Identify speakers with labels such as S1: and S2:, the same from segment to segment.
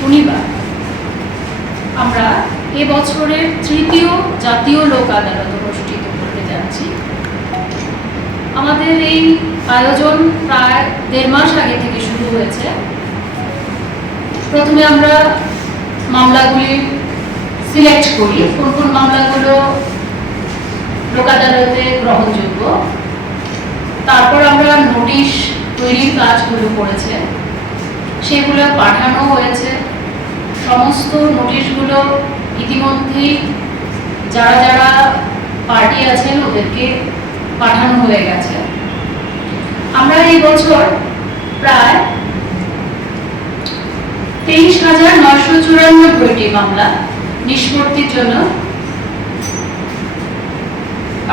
S1: শনিবার। আমরা এবছরের তৃতীয় জাতীয় লোক আদালত অনুষ্ঠিত করতে যাচ্ছি। আমাদের এই আয়োজন প্রায় দেড় মাস আগে থেকে শুরু হয়েছে। প্রথমে আমরা মামলাগুলি সিলেক্ট করি, কোন কোন মামলাগুলো লোক আদালতে গ্রহণযোগ্য। তারপর আমরা নোটিশ তৈরির কাজগুলো করেছে। সেগুলো পাঠানো হয়েছে। সমস্ত নোটিশগুলো ইতিমধ্যেই যারা যারা পার্টি আছেন ওদেরকে পাঠানো হয়ে গেছে। আমরা এই বছর প্রায় তেইশ হাজার নয়শো চুরানব্বইটি মামলা নিষ্পত্তির জন্য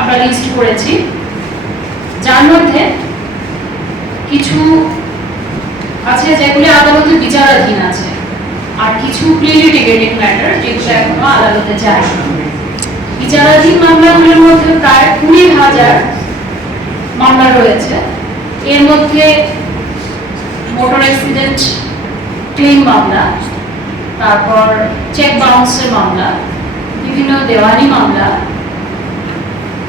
S1: আমরা লিস্ট করেছি। যার মধ্যে কিছু আছে যেগুলি আদালতে বিচারাধীন আছে। কিছু প্রিলিটিগেটিং ম্যাটার যেগুলো এখনও আদালতে যায় বিচারাধীন মামলাগুলোর মধ্যে প্রায় কুড়ি হাজার মামলা রয়েছে। এর মধ্যে মোটর অ্যাক্সিডেন্ট ক্লেম মামলা, তারপর চেক বাউন্সের মামলা, বিভিন্ন দেওয়ানি মামলা,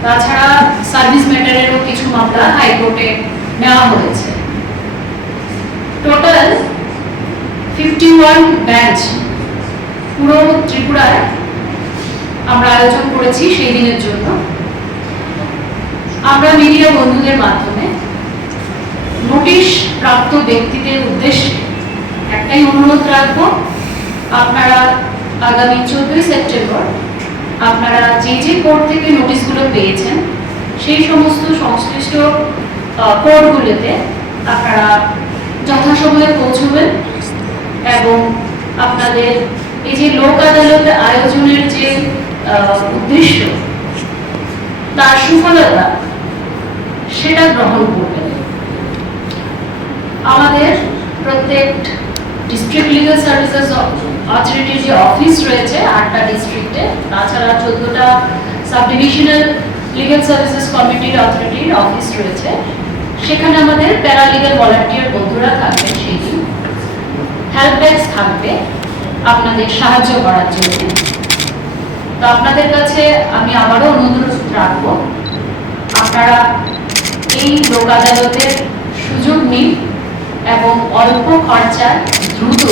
S1: তাছাড়া সার্ভিস ম্যাটারেরও কিছু মামলা হাইকোর্টে নেওয়া হয়েছে। টোটাল ফিফটি ওয়ান ব্যাচ পুরো ত্রিপুরায় আমরা আয়োজন করেছি সেই দিনের জন্য। আমরা মিডিয়া বন্ধুদের মাধ্যমে নোটিশ প্রাপ্ত ব্যক্তিদের উদ্দেশ্যে একটাই অনুরোধ রাখব, আপনারা আগামী চোদ্দই সেপ্টেম্বর আপনারা যে যে কোর্ট থেকে নোটিশগুলো পেয়েছেন, সেই সমস্ত সংশ্লিষ্ট কোর্টগুলোতে আপনারা যথাসময়ে পৌঁছবেন এবং আপনাদের এই যে লোক আদালত আয়োজনের যে উদ্দেশ্য, তার সুফলতা, সেটা গ্রহণ করবেন। আমাদের প্রত্যেক ডিস্ট্রিক্ট লিগাল সার্ভিসেস অথরিটির যে অফিস রয়েছে, আটটা ডিস্ট্রিক্টে তাছাড়া চোদ্দটা সাব ডিভিশনাল লিগাল সার্ভিসেস কমিটির অথরিটির অফিস রয়েছে। সেখানে আমাদের প্যারালিগাল ভলান্টিয়ার বন্ধুরা থাকবেন সেই দিন হেল্প ডেস্ক থাকবে, আপনাদের সাহায্য করার জন্য। তো আপনাদের কাছে আমি আবারও অনুরোধ রাখব, আপনারা এই লোক আদালতের সুযোগ নিন এবং অল্প খরচায় দ্রুত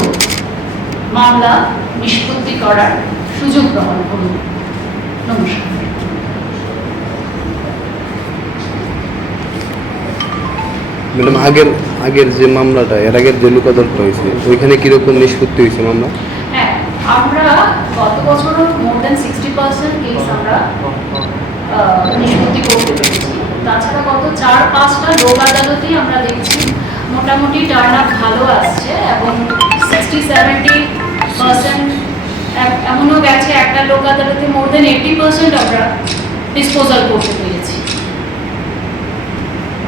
S1: মামলা নিষ্পত্তি করার সুযোগ গ্রহণ করুন। নমস্কার।
S2: ম্যাডাম আগের আগের যে মামলাটা, এর আগের যে লোক হয়েছে, ওইখানে কীরকম নিষ্পত্তি হয়েছে মামলা?
S1: হ্যাঁ আমরা গত বছরও more than sixty percent case আমরা নিষ্পত্তি করতে পেরেছি। তাছাড়া গত চার, পাঁচটা লোক আদালতেই আমরা দেখছি মোটামুটি টার্ন আপ ভালো আসছে এবং সিক্সটি সেভেন্টি পার্সেন্ট এমনও গেছে একটা লোক আদালতে মোর দেন এইটি পার্সেন্ট আমরা ডিসপোজাল করতে পেরেছি।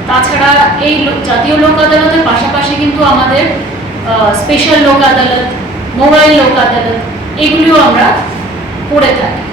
S1: তাছাড়া এই জাতীয় লোক আদালতের পাশাপাশি কিন্তু আমাদের স্পেশাল লোক আদালত মোবাইল লোক আদালত, এগুলিও আমরা করে থাকি।